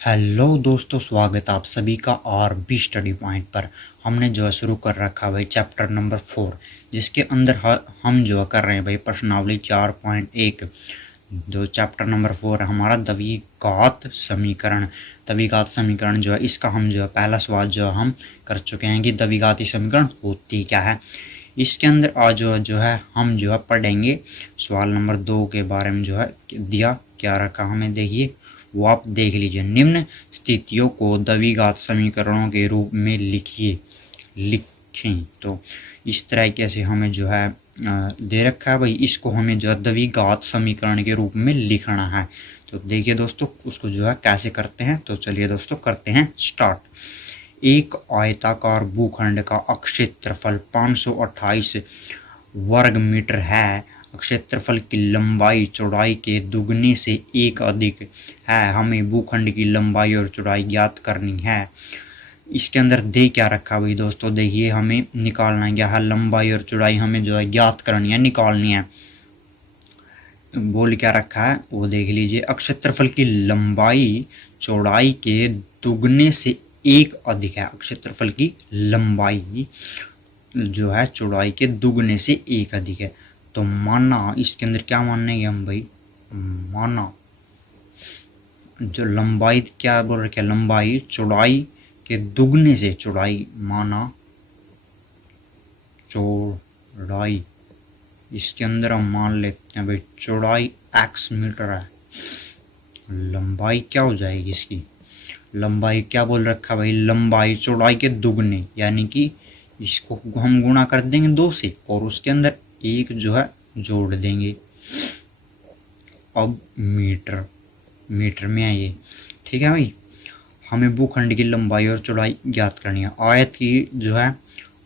Hello दोस्तों, स्वागत है आप सभी का आरबी स्टडी पॉइंट पर। हमने जो है शुरू कर रखा है भाई चैप्टर नंबर 4, जिसके अंदर हम जो है कर रहे हैं भाई प्रश्नावली 4.1। जो चैप्टर नंबर 4 है हमारा द्विघात समीकरण। द्विघात समीकरण जो है इसका हम जो है पहला सवाल जो है हम कर चुके हैं कि द्विघाती समीकरण होती क्या है। इसके अंदर आज जो है हम जो है पढ़ेंगे सवाल नंबर 2 के बारे में। जो है दिया क्या रखा हमें देखिए, वो आप देख लीजिए। निम्न स्थितियों को द्विघात समीकरणों के रूप में लिखें। तो इस तरह से हमें जो है दे रखा है भाई, इसको हमें जो है द्विघात समीकरण के रूप में लिखना है। तो देखिए दोस्तों उसको जो है कैसे करते हैं। तो चलिए दोस्तों करते हैं स्टार्ट। एक आयताकार भूखंड का क्षेत्रफल 528 वर्ग मीटर है। क्षेत्रफल की लंबाई चौड़ाई के दुगने से एक अधिक है। हमें भूखंड की लंबाई और चौड़ाई ज्ञात करनी है। इसके अंदर दे क्या रखा भाई दोस्तों, देखिए हमें निकालना क्या है, लंबाई और चौड़ाई हमें जो है ज्ञात करनी है, निकालनी है। बोल क्या रखा है वो देख लीजिए। क्षेत्रफल की लंबाई चौड़ाई के दुगने से एक अधिक है। क्षेत्रफल की लंबाई जो है चौड़ाई के दुगने से एक अधिक है। तो माना इसके अंदर क्या मानेंगे हम भाई, माना जो लंबाई क्या बोल रखे, लंबाई चौड़ाई के दुगने से, चौड़ाई माना चौड़ाई, इसके अंदर हम मान लेते हैं भाई चौड़ाई x मीटर है। लंबाई क्या हो जाएगी इसकी, लंबाई क्या बोल रखा भाई, लंबाई चौड़ाई के दुगने, यानी कि इसको हम गुणा कर देंगे 2 से और उसके अंदर एक जो है जोड़ देंगे। अब मीटर में है ये, ठीक है भाई। हमें भूखंड की लंबाई और चौड़ाई ज्ञात करनी है। आयत की जो है,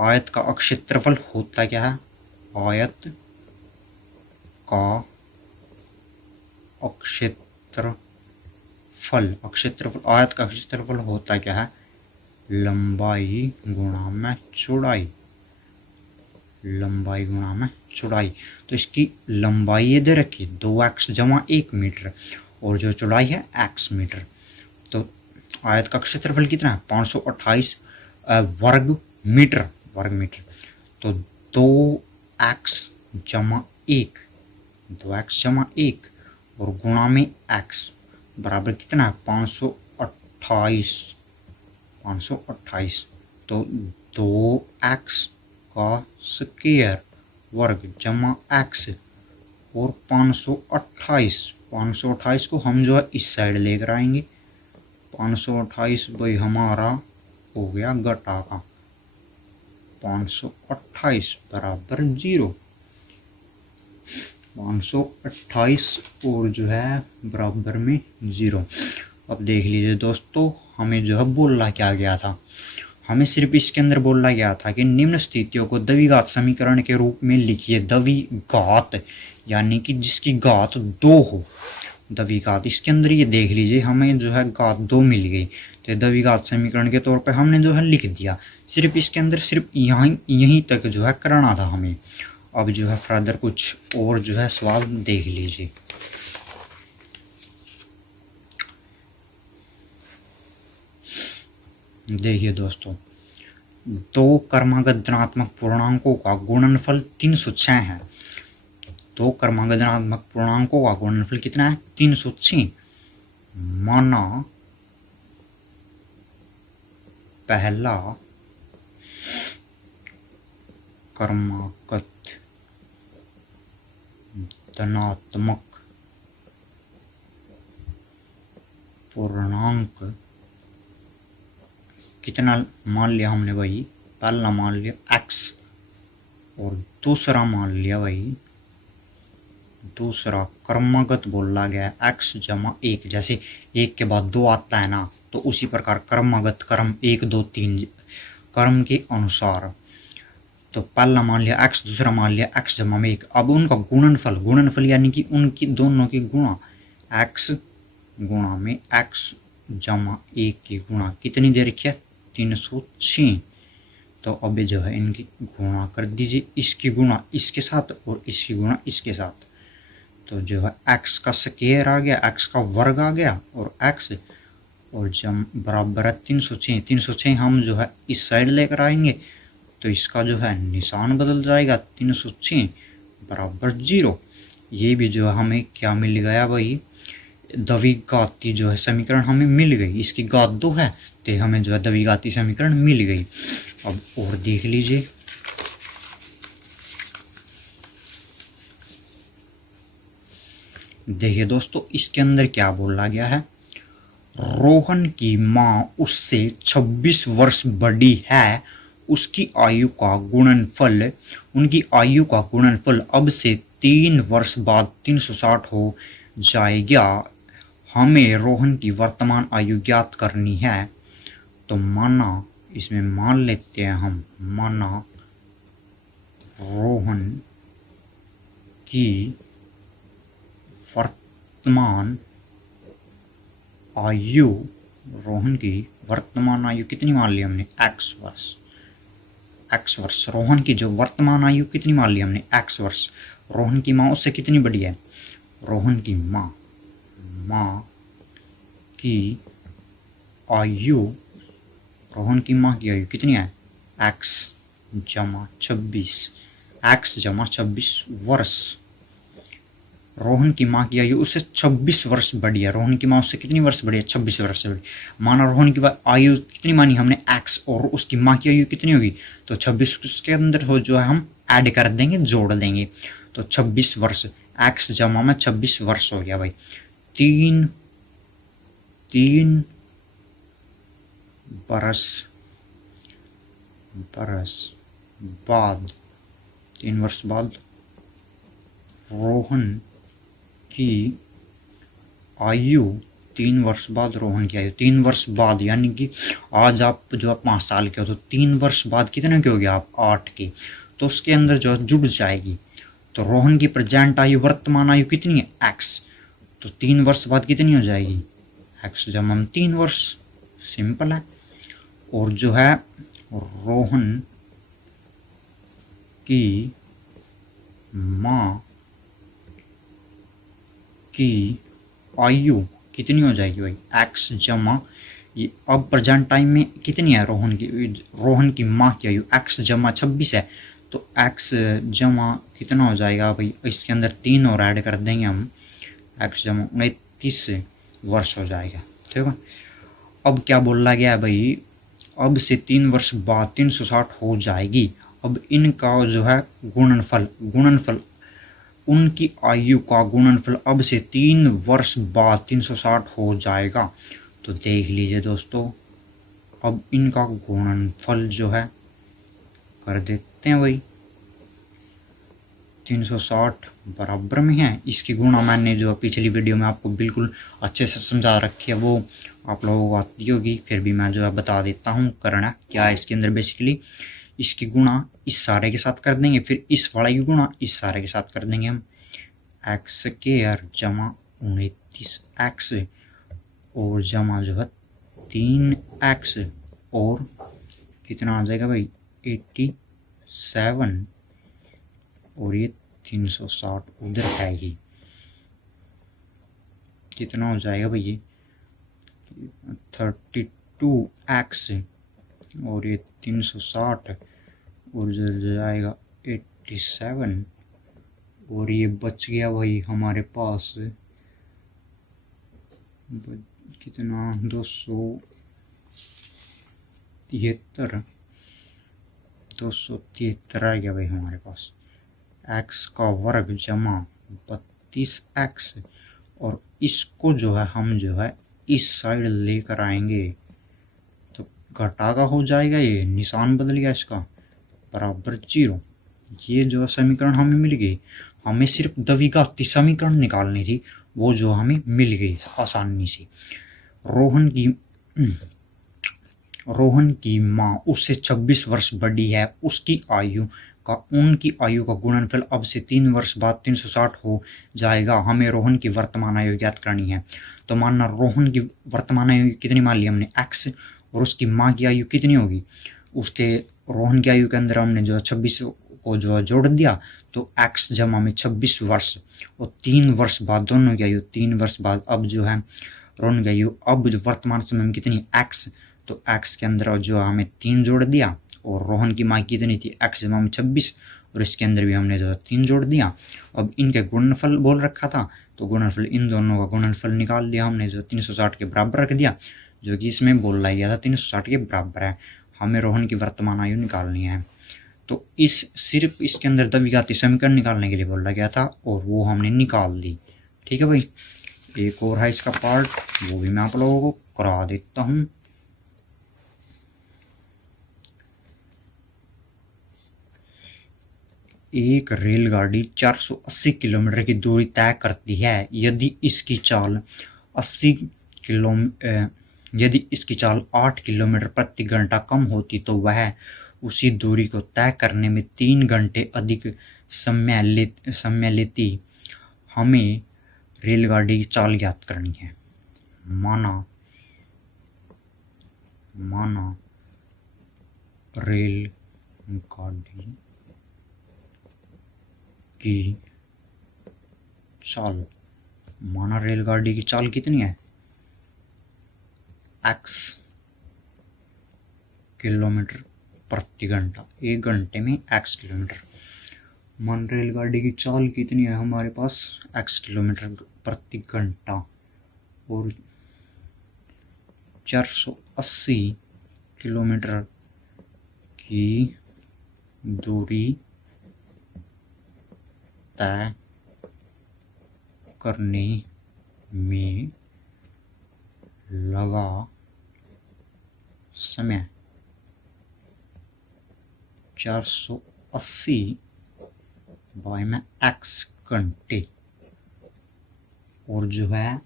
आयत का क्षेत्रफल होता क्या है, आयत का क्षेत्रफल आयत का क्षेत्रफल होता क्या है, लंबाई गुणा में चौड़ाई, लंबाई गुणा में चौड़ाई। तो इसकी लंबाई ये दे रखी 2x जमा 1 मीटर और जो चौड़ाई है x मीटर। तो आयत का क्षेत्रफल कितना है, 528 वर्ग मीटर। तो 2x जमा 1, 2x जमा 1 और गुणा में x बराबर कितना है, 528। तो 2x का स्क्वायर वर्ग जमा x और 528 को हम जो है इस साइड लेकर आएंगे। 528 भाई हमारा हो गया घटा का, 528 बराबर 0। 528 और जो है बराबर में 0। अब देख लीजिए दोस्तों हमें जो है बोलना क्या गया था, हमें सिर्फ इसके अंदर बोलना गया था कि निम्न स्थितियों को द्विघात समीकरण के रूप में लिखिए। द्विघात यानी कि जिसकी घात 2 हो, द्विघात। इसके अंदर ये देख लीजिए हमें जो है घात 2 मिल गई, तो द्विघात समीकरण के तौर पर हमने जो है लिख दिया। सिर्फ इसके अंदर सिर्फ यहीं तक जो है करना था हमें। अब जो है फर्दर कुछ और जो है सवाल देख लीजिए। देखिए दोस्तों, 2 क्रमागत धनात्मक पूर्णांकों का गुणनफल 306 है। 2 क्रमागत धनात्मक पूर्णांकों का गुणनफल कितना है, 306। माना पहला क्रमागत धनात्मक पूर्णांक कितना मान लिया हमने भाई, पहला मान लिया x और दूसरा मान लिया भाई, दूसरा क्रमागत बोला गया x जमा 1। जैसे 1 के बाद 2 आता है ना, तो उसी प्रकार क्रमागत क्रम 1 2 3 क्रम के अनुसार। तो पहला मान लिया x, दूसरा मान लिया x जमा 1। अब उनका गुणनफल यानी कि उनकी दोनों की गुणा, x गुणा में x जमा 1 की गुणा कितनी दे रखी है, 306। तो अब जो है इनकी गुणा कर दीजिए, इसकी गुणा इसके साथ और इसकी गुणा इसके साथ। तो जो है x का स्क्वायर आ गया, x का वर्ग आ गया और x और जम बराबर है 306। 306 हम जो है इस साइड लेकर आएंगे तो इसका जो है निशान बदल जाएगा, 306 बराबर 0। ये भी जो है हमें क्या मिल गया भाई, द्विघाती जो है समीकरण हमें मिल गई। इसकी घात 2 है तो हमें जो है द्विघाती समीकरण मिल गई। अब और देख लीजिए, देखिए दोस्तों इसके अंदर क्या बोला गया है, रोहन की माँ उससे 26 वर्ष बड़ी है, उसकी आयु का गुणनफल, उनकी आयु का गुणनफल अब से 3 वर्ष बाद 360 हो जाएगा। हमें रोहन की वर्तमान आयु ज्ञात करनी है। तो माना, इसमें मान लेते हैं हम, माना रोहन की वर्तमान आयु, रोहन की वर्तमान आयु कितनी मान ली हमने, x वर्ष। x वर्ष रोहन की जो वर्तमान आयु कितनी मान ली हमने, x वर्ष। रोहन की माँ उससे कितनी बड़ी है, रोहन की माँ की आयु, रोहन की माँ की आयु कितनी है, x जमा 26 वर्ष। रोहन की माँ की आयु उससे 26 वर्ष बड़ी है। रोहन की माँ उससे कितनी वर्ष बड़ी है, 26 वर्ष से बड़ी। माना रोहन की आयु कितनी मानी हमने, x, और उसकी माँ की आयु कितनी होगी, तो 26 उसके अंदर हो जो है हम ऐड कर देंगे, जोड़ देंगे। तो 26 वर्ष, x जमा में 26 वर्ष हो गया भाई। 3 बरस बाद, 3 वर्ष बाद रोहन की आयु, 3 वर्ष बाद रोहन की आयु, 3 वर्ष बाद, यानी कि आज आप जो 5 साल के हो तो 3 वर्ष बाद कितने के हो गया आप, 8 के, तो उसके अंदर जो जुड़ जाएगी। तो रोहन की प्रेजेंट आयु, वर्तमान आयु कितनी है, x, तो 3 वर्ष बाद कितनी हो जाएगी, x जमा 3 वर्ष, सिंपल है। और जो है रोहन की माँ की आयु कितनी हो जाएगी भाई, x जमा, ये अब प्रेजेंट टाइम में कितनी है रोहन की माँ की आयु, x जमा 26 है, तो x जमा कितना हो जाएगा भाई, इसके अंदर 3 और ऐड कर देंगे हम, x जमा 29 वर्ष हो जाएगा। ठीक है। अब क्या बोला गया है भाई, अब से 3 वर्ष बाद 360 हो जाएगी। अब इनका जो है गुणनफल, उनकी आयु का गुणनफल अब से 3 वर्ष बाद 360 हो जाएगा। तो देख लीजिए दोस्तों, अब इनका गुणनफल जो है कर देते हैं भाई, 360 बराबर में है, इसकी गुणा मैंने जो पिछली वीडियो में आपको बिल्कुल अच्छे से समझा रखी है, वो आप लोगों को आती होगी, फिर भी मैं जो है बता देता हूँ करना क्या है इसके अंदर। बेसिकली इसकी गुणा इस सारे के साथ कर देंगे, फिर इस वाले की गुणा इस सारे के साथ कर देंगे हम, x² जमा 29x और जमा जो है 3x और कितना आ जाएगा भाई, 87 और ये 360 उधर है ही, कितना हो जाएगा भाई, ये 32x और ये 360 और जो जाएगा 87 और ये बच गया भाई हमारे पास कितना, 273 आ गया भाई हमारे पास। x का वर्ग जमा 32x और इसको जो है हम जो है इस साइड लेकर आएंगे तो घटा का हो जाएगा, ये निशान बदल गया इसका, बराबर 0। ये जो समीकरण हमें मिल गई, हमें सिर्फ द्विघाती समीकरण निकालनी थी, वो जो हमें मिल गई आसानी से। रोहन की माँ उससे 26 वर्ष बड़ी है, उनकी आयु का गुणनफल अब से 3 वर्ष बाद 360 हो जाएगा। हमें रोहन की वर्तमान आयु ज्ञात करनी है। तो मानना रोहन की वर्तमान आयु कितनी मान ली हमने, x, और उसकी माँ की आयु कितनी होगी, उसके रोहन की आयु के अंदर हमने जो 26 को जो जोड़ दिया, तो x जमा में 26 वर्ष और 3 वर्ष बाद दोनों की आयु 3 वर्ष बाद अब जो है रोहन गई। अब जो वर्तमान समय में कितनी x, तो x के अंदर जो हमें 3 जोड़ दिया और रोहन की माँ कितनी थी x जमा में 26 और इसके अंदर भी हमने जो 3 जोड़ दिया। अब इनके गुणनफल बोल रखा था तो गुणनफल इन दोनों का गुणनफल निकाल दिया हमने जो 360 के बराबर रख दिया, जो कि इसमें बोला गया था 360 के बराबर है। हमें रोहन की वर्तमान आयु निकालनी है तो सिर्फ इसके अंदर द्विघाती समीकरण निकालने के लिए बोला गया था और वो हमने निकाल दी। ठीक है भाई, एक और है इसका पार्ट, वो भी मैं आप लोगों को करा देता हूँ। एक रेलगाड़ी 480 किलोमीटर की दूरी तय करती है। यदि इसकी चाल 8 किलोमीटर प्रति घंटा कम होती तो वह उसी दूरी को तय करने में 3 घंटे अधिक समय लेती। हमें रेलगाड़ी की चाल ज्ञात करनी है। माना रेलगाड़ी की चाल, माना रेलगाड़ी की चाल कितनी है x किलोमीटर प्रति घंटा, 1 घंटे में x किलोमीटर। मान रेलगाड़ी की चाल कितनी है हमारे पास x किलोमीटर प्रति घंटा और 480 किलोमीटर की दूरी तय करने में लगा समय 480 बाई में x घंटे और जो है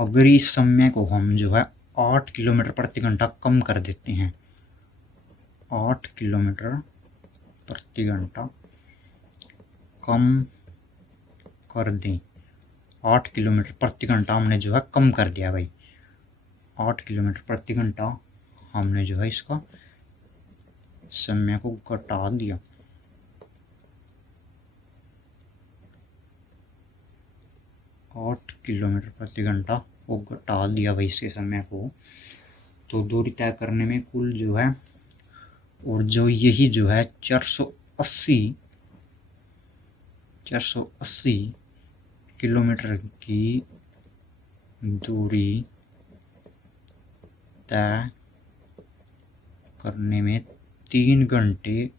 अगर इस समय को हम जो है 8 किलोमीटर प्रति घंटा कम कर देते हैं, 8 किलोमीटर प्रति घंटा कम कर दें, 8 किलोमीटर प्रति घंटा हमने जो है कम कर दिया भाई, 8 किलोमीटर प्रति घंटा हमने जो है इसका समय को घटा दिया। 8 किलोमीटर प्रति घंटा वो घटा दिया भाई इसके समय को, तो दूरी तय करने में कुल जो है और जो यही जो है 480 किलोमीटर की दूरी तय करने में 3 घंटे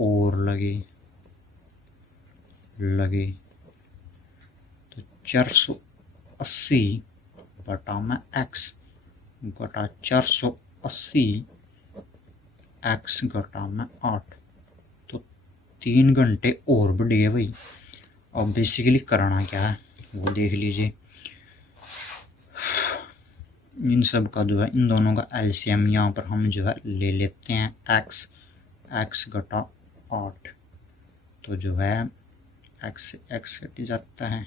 और लगे तो 480 बटा में x घटा 480 x घटा में 8 तो 3 घंटे और बढ़ गए भाई। अब बेसिकली करना क्या है वो देख लीजिए। इन सब का जो है इन दोनों का एलसीएम यहाँ पर हम जो है ले लेते हैं x घटा 8 तो जो है x कट जाता है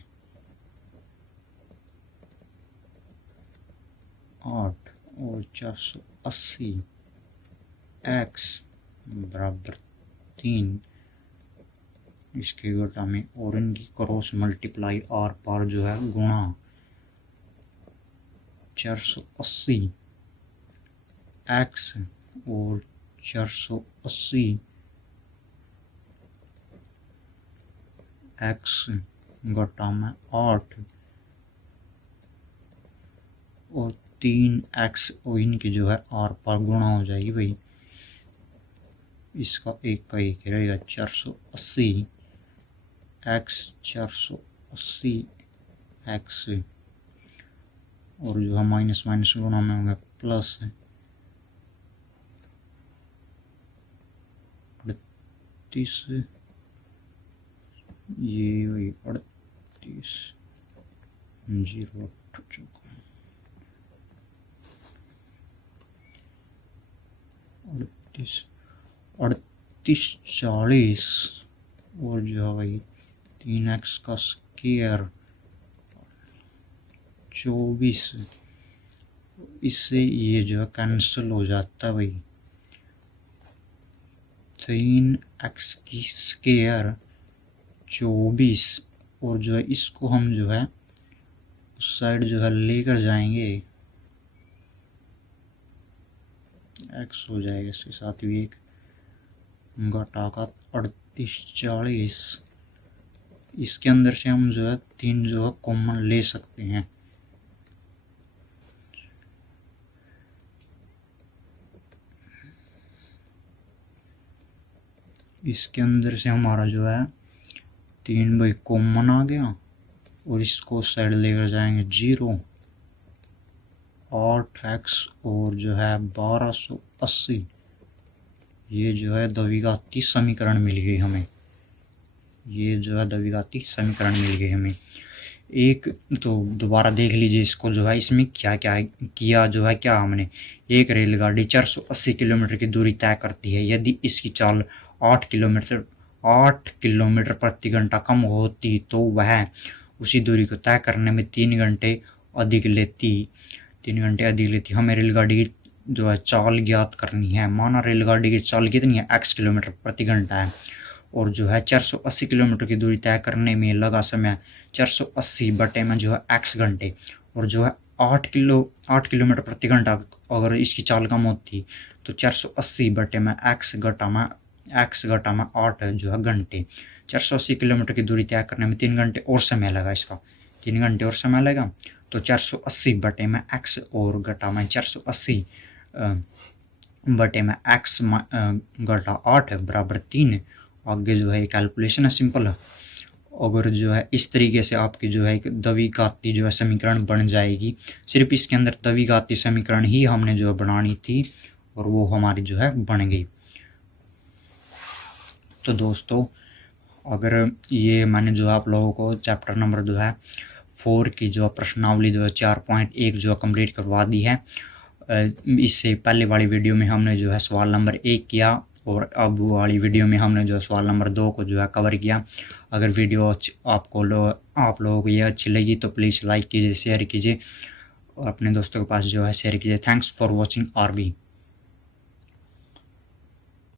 8 और 480 x बराबर 3, इसके घटा में और इनकी क्रॉस मल्टीप्लाई आर पार जो है गुणा 480 x और 480 x घटा में 8 और 3x और इनकी जो है आर पार गुणा हो जाएगी भाई, इसका एक का एक रहेगा 480 x 480 x और जो है माइनस माइनस गुणा में होगा प्लस 38 ये वही 38 0 38 40 और जो है भाई 3x का स्क्वायर 24, इससे ये जो है कैंसिल हो जाता है भाई। 3x की स्क्वायर 24 और जो है इसको हम जो है उस साइड जो है लेकर जाएंगे। एक्स हो जाएगा, इसके साथ भी एक घटा का 38-40। इसके अंदर से हम जो है 3 जो है कॉमन ले सकते हैं। इसके अंदर से हमारा जो है 3 बाई कॉमन आ गया और इसको साइड लेकर जाएंगे 0, 8x और जो है 1280। ये जो है द्विघाती समीकरण मिल गई हमें। ये जो है द्विघाती समीकरण मिल गई हमें। एक तो दोबारा देख लीजिए इसको जो है, इसमें क्या क्या किया जो है, क्या हमने एक रेलगाड़ी 480 किलोमीटर की दूरी तय करती है। यदि इसकी चाल 8 किलोमीटर प्रति घंटा कम होती तो वह उसी दूरी को तय करने में 3 घंटे अधिक लेती। हमें रेलगाड़ी की जो है चाल ज्ञात करनी है। माना रेलगाड़ी की चाल कितनी है, x किलोमीटर प्रति घंटा है और जो है 480 किलोमीटर की दूरी तय करने में लगा समय 480 बटे में जो है x घंटे, और जो है 8 किलोमीटर प्रति घंटा अगर इसकी चाल कम होती तो 480 बटे में x घटा में 8 जो है घंटे। 480 किलोमीटर की दूरी तय करने में 3 घंटे और समय लगा, इसका 3 घंटे और समय लगा। तो 480 बटे में x और घटा में 480 बटे में x घटा 8 बराबर 3। आगे जो है कैलकुलेशन है सिंपल है। अगर जो है इस तरीके से आपकी जो है एक द्विघाती जो है समीकरण बन जाएगी। सिर्फ इसके अंदर द्विघाती समीकरण ही हमने जो बनानी थी और वो हमारी जो है बन गई। तो दोस्तों अगर ये मैंने जो है आप लोगों को चैप्टर नंबर जो है 4 की जो प्रश्नावली जो है 4.1 जो है कंप्लीट करवा दी है। इससे पहले वाली वीडियो में हमने जो है सवाल नंबर 1 किया और अब वाली वीडियो में हमने जो है सवाल नंबर 2 को जो है कवर किया। अगर वीडियो आप लोगों को ये अच्छी लगी तो प्लीज़ लाइक कीजिए, शेयर कीजिए और अपने दोस्तों के पास जो है शेयर कीजिए। Thanks for watching RB.